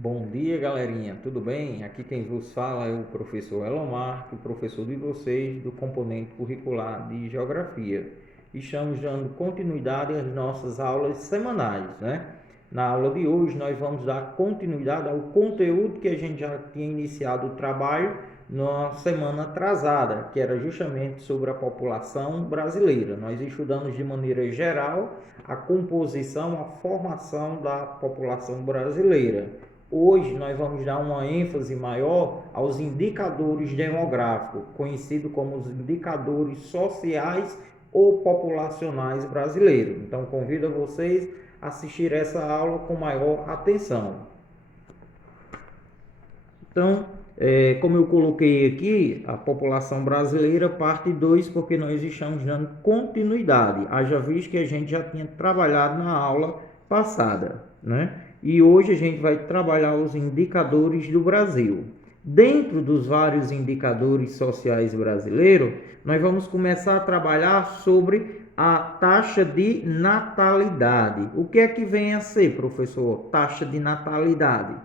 Bom dia, galerinha. Tudo bem? Aqui quem vos fala é o professor Elomar, o professor de vocês do componente curricular de Geografia. Estamos dando continuidade às nossas aulas semanais, né? Na aula de hoje nós vamos dar continuidade ao conteúdo que a gente já tinha iniciado o trabalho na semana atrasada, que era justamente sobre a população brasileira. Nós estudamos de maneira geral a composição, a formação da população brasileira. Hoje nós vamos dar uma ênfase maior aos indicadores demográficos, conhecidos como os indicadores sociais ou populacionais brasileiros. Então convido vocês a assistir essa aula com maior atenção. Então, como eu coloquei aqui, a população brasileira, parte 2, porque nós estamos dando continuidade, haja visto que a gente já tinha trabalhado na aula passada, né? E hoje a gente vai trabalhar os indicadores do Brasil. Dentro dos vários indicadores sociais brasileiros, nós vamos começar a trabalhar sobre a taxa de natalidade. O que é que vem a ser, professor? Taxa de natalidade.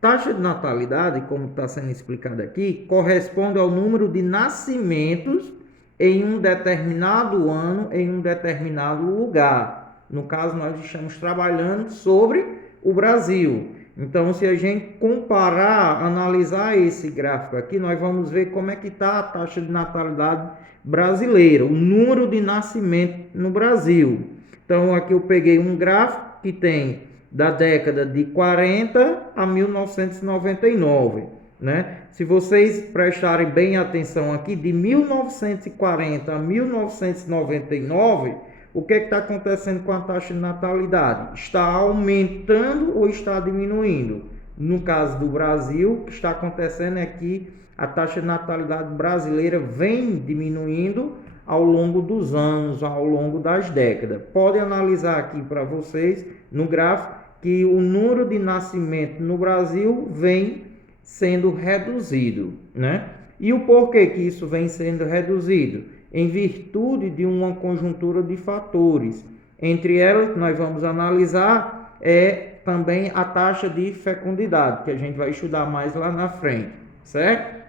Taxa de natalidade, como está sendo explicado aqui, corresponde ao número de nascimentos em um determinado ano, em um determinado lugar. No caso, nós estamos trabalhando sobre o Brasil. Então, se a gente comparar, analisar esse gráfico aqui, nós vamos ver como é que está a taxa de natalidade brasileira, o número de nascimento no Brasil. Então, aqui eu peguei um gráfico que tem da década de 40 a 1999, né? Se vocês prestarem bem atenção aqui, de 1940 a 1999, o que está acontecendo com a taxa de natalidade? Está aumentando ou está diminuindo? No caso do Brasil, o que está acontecendo é que a taxa de natalidade brasileira vem diminuindo ao longo dos anos, ao longo das décadas. Podem analisar aqui para vocês no gráfico que o número de nascimento no Brasil vem sendo reduzido, né? E o porquê que isso vem sendo reduzido? Em virtude de uma conjuntura de fatores. Entre elas, nós vamos analisar também a taxa de fecundidade, que a gente vai estudar mais lá na frente, certo?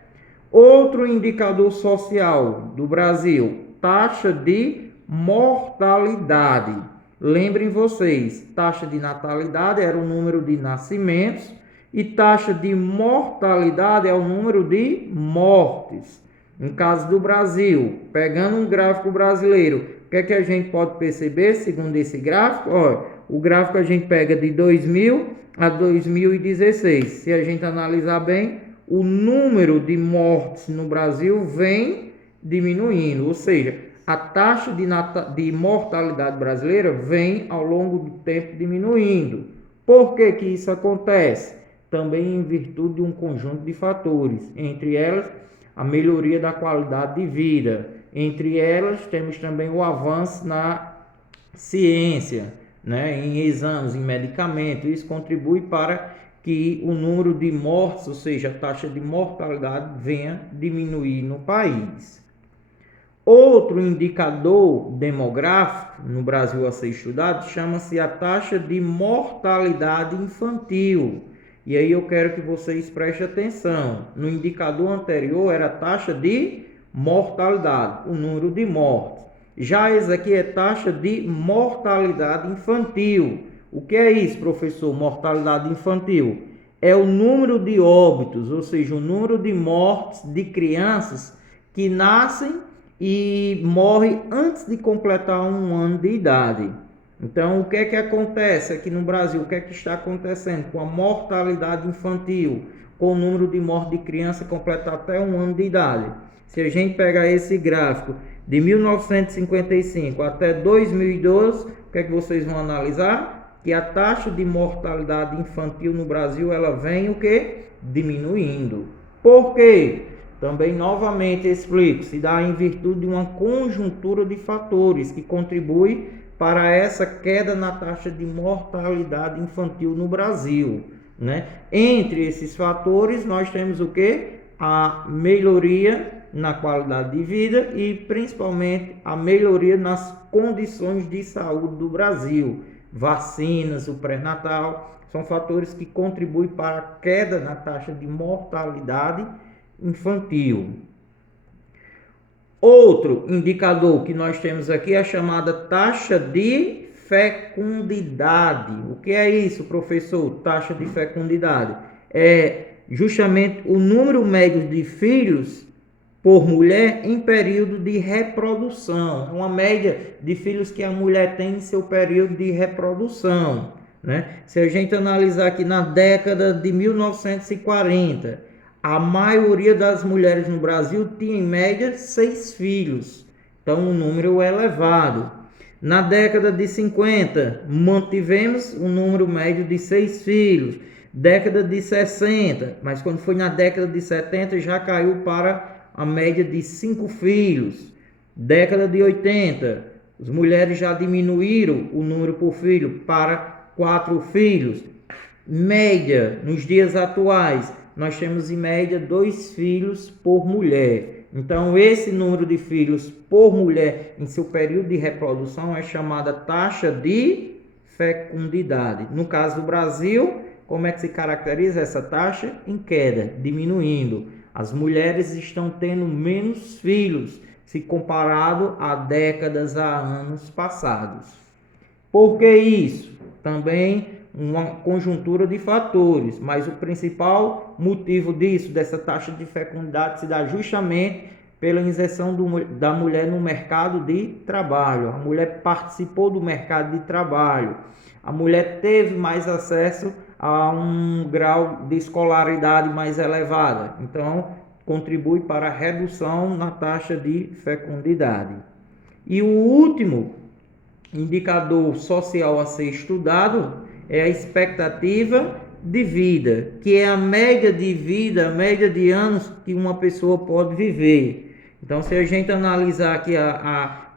Outro indicador social do Brasil, taxa de mortalidade. Lembrem vocês, taxa de natalidade era o número de nascimentos e taxa de mortalidade é o número de mortes. No caso do Brasil, pegando um gráfico brasileiro, o que é que a gente pode perceber segundo esse gráfico? Olha, o gráfico a gente pega de 2000 a 2016. Se a gente analisar bem, o número de mortes no Brasil vem diminuindo, ou seja, a taxa de mortalidade brasileira vem ao longo do tempo diminuindo. Por que que isso acontece? Também em virtude de um conjunto de fatores, entre elas a melhoria da qualidade de vida. Entre elas temos também o avanço na ciência, né, em exames, em medicamentos. Isso contribui para que o número de mortes, ou seja, a taxa de mortalidade, venha diminuir no país. Outro indicador demográfico no Brasil a ser estudado chama-se a taxa de mortalidade infantil. E aí eu quero que vocês prestem atenção. No indicador anterior era a taxa de mortalidade, o número de mortes. Já esse aqui é taxa de mortalidade infantil. O que é isso, professor? Mortalidade infantil é o número de óbitos, ou seja, o número de mortes de crianças que nascem e morre antes de completar um ano de idade. Então, o que é que acontece aqui no Brasil? O que é que está acontecendo com a mortalidade infantil, com o número de mortes de criança completar até um ano de idade? Se a gente pegar esse gráfico de 1955 até 2012, o que é que vocês vão analisar? Que a taxa de mortalidade infantil no Brasil, ela vem o quê? Diminuindo. Por quê? Também novamente explico, se dá em virtude de uma conjuntura de fatores que contribui para essa queda na taxa de mortalidade infantil no Brasil, né? Entre esses fatores nós temos o quê? A melhoria na qualidade de vida e principalmente a melhoria nas condições de saúde do Brasil. vacinas, o pré-natal, são fatores que contribuem para a queda na taxa de mortalidade infantil. Outro indicador que nós temos aqui é a chamada taxa de fecundidade. O que é isso, professor? Taxa de fecundidade é justamente o número médio de filhos por mulher em período de reprodução. Uma média de filhos que a mulher tem em seu período de reprodução, né? Se a gente analisar aqui na década de 1940, a maioria das mulheres no Brasil tinha em média 6 filhos. Então o número é elevado. Na década de 50, mantivemos um número médio de 6 filhos. Década de 60, mas quando foi na década de 70 já caiu para a média de 5 filhos. Década de 80, as mulheres já diminuíram o número por filho para 4 filhos. Média, nos dias atuais, nós temos em média 2 filhos por mulher. Então, esse número de filhos por mulher em seu período de reprodução é chamada taxa de fecundidade. No caso do Brasil, como é que se caracteriza essa taxa? Em queda, diminuindo. As mulheres estão tendo menos filhos, se comparado a décadas, a anos passados. Por que isso? Também uma conjuntura de fatores, mas o principal motivo disso, dessa taxa de fecundidade, se dá justamente pela inserção da mulher no mercado de trabalho. A mulher participou do mercado de trabalho, a mulher teve mais acesso a um grau de escolaridade mais elevada, então contribui para a redução na taxa de fecundidade. E o último indicador social a ser estudado é a expectativa de vida, que é a média de vida, a média de anos que uma pessoa pode viver. Então, se a gente analisar aqui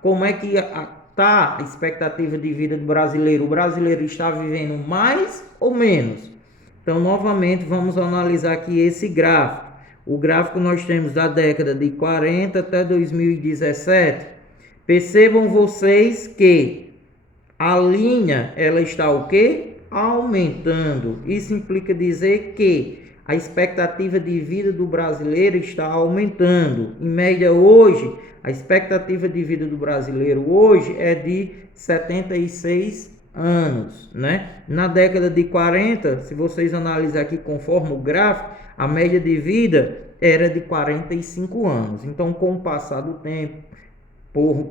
como é que está a expectativa de vida do brasileiro, o brasileiro está vivendo mais ou menos? Então, novamente, vamos analisar aqui esse gráfico. O gráfico nós temos da década de 40 até 2017. Percebam vocês que a linha, ela está o quê? Aumentando. Isso implica dizer que a expectativa de vida do brasileiro está aumentando. Em média hoje, a expectativa de vida do brasileiro hoje é de 76 anos, né? Na década de 40, se vocês analisar aqui conforme o gráfico, a média de vida era de 45 anos. Então, com o passar do tempo, por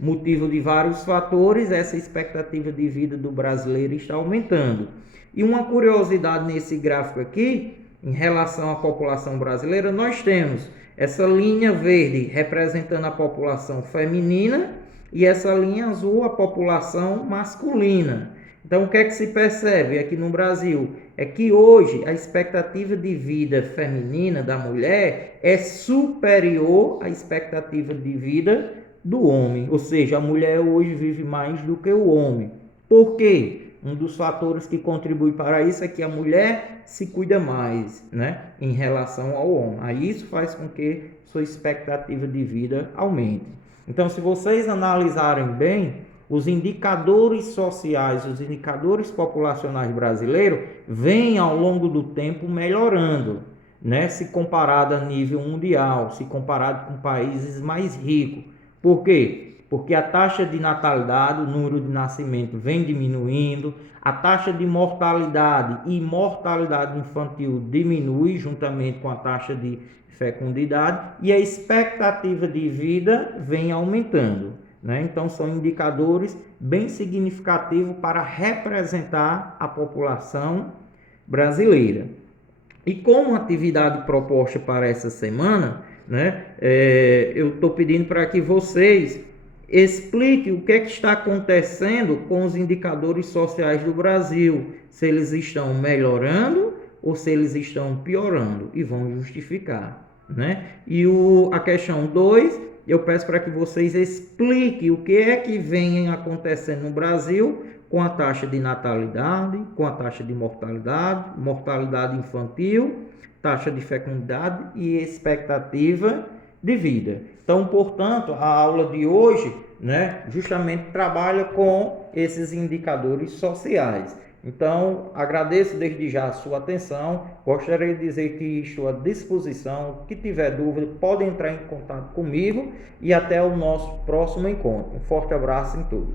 motivo de vários fatores, essa expectativa de vida do brasileiro está aumentando. E uma curiosidade nesse gráfico aqui, em relação à população brasileira, nós temos essa linha verde representando a população feminina e essa linha azul a população masculina. Então, o que é que se percebe aqui no Brasil? É que hoje a expectativa de vida feminina da mulher é superior à expectativa de vida do homem. Ou seja, a mulher hoje vive mais do que o homem. Por quê? Um dos fatores que contribui para isso é que a mulher se cuida mais, né, em relação ao homem. Aí isso faz com que sua expectativa de vida aumente. Então, se vocês analisarem bem, os indicadores sociais, os indicadores populacionais brasileiros vêm ao longo do tempo melhorando, né? Se comparado a nível mundial, se comparado com países mais ricos. Por quê? Porque a taxa de natalidade, o número de nascimento vem diminuindo, a taxa de mortalidade e mortalidade infantil diminui juntamente com a taxa de fecundidade e a expectativa de vida vem aumentando, né? Então, são indicadores bem significativos para representar a população brasileira. E como atividade proposta para essa semana, né, eu estou pedindo para que vocês expliquem o que é que está acontecendo com os indicadores sociais do Brasil, se eles estão melhorando ou se eles estão piorando, e vão justificar, né? E a questão 2, eu peço para que vocês expliquem o que é que vem acontecendo no Brasil com a taxa de natalidade, com a taxa de mortalidade, mortalidade infantil, taxa de fecundidade e expectativa de vida. Então, portanto, a aula de hoje né, justamente trabalha com esses indicadores sociais. Então, agradeço desde já a sua atenção. Gostaria de dizer que estou à disposição. Que tiver dúvida, pode entrar em contato comigo e até o nosso próximo encontro. Um forte abraço em todos.